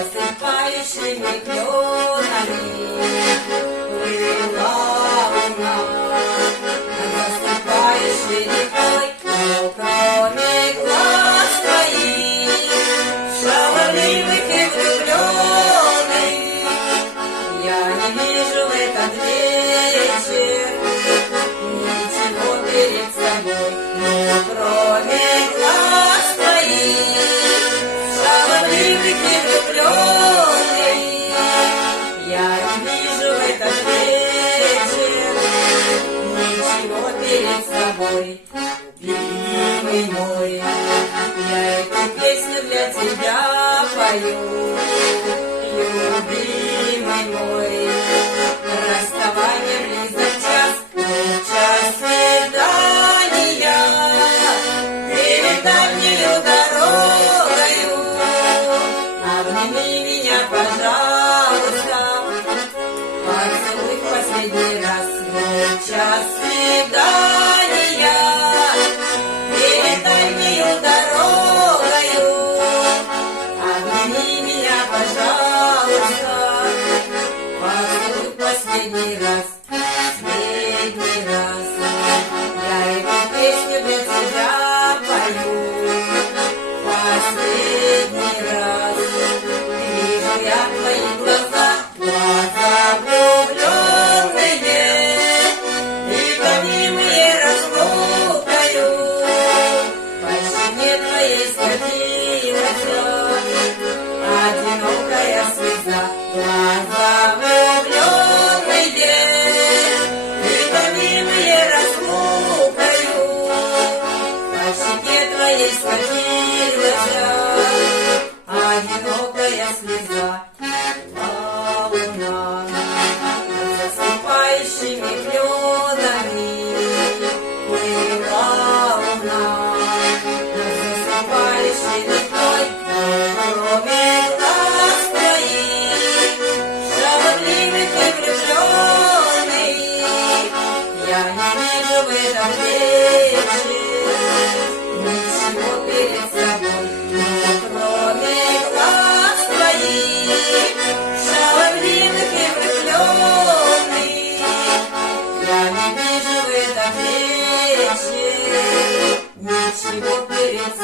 засыпающими кленами, плыла луна над засыпающей рекой, но кроме глаз твоих, шаловливых и влюбленных, я не вижу в этот вечер ничего перед собой, но кроме глаз твоих, шаловливых и влюбленных, я не вижу в этот вечер ничего перед собой. Любимый мой, я эту песню для тебя пою. Любимый мой, расставание близок час, час свидания перед дальнею дорогою. Обними меня, пожалуйста, поцелуй в последний раз. Час свидания перед дальнею дорогою. Обними меня, пожалуйста, поцелуй в последний раз. Последний раз я эту песню для тебя пою. Последний раз вижу я твои глаза, глаза влюбленные и гонимые разлукою. По щеке твоей скатилась одинокая слеза. Глаза влюбленные и гонимые разлукою. По щеке твоей скатилась одинокая слеза. Луна над засыпающими кленами, плыла луна над засыпающей рекой, кроме глаз твоих, шаловливых и влюбленных, я не вижу в этом вечер ничего перед собой, кроме глаз твоих, шаловливых и влюбленных, я не вижу в этот вечер ничего перед собой.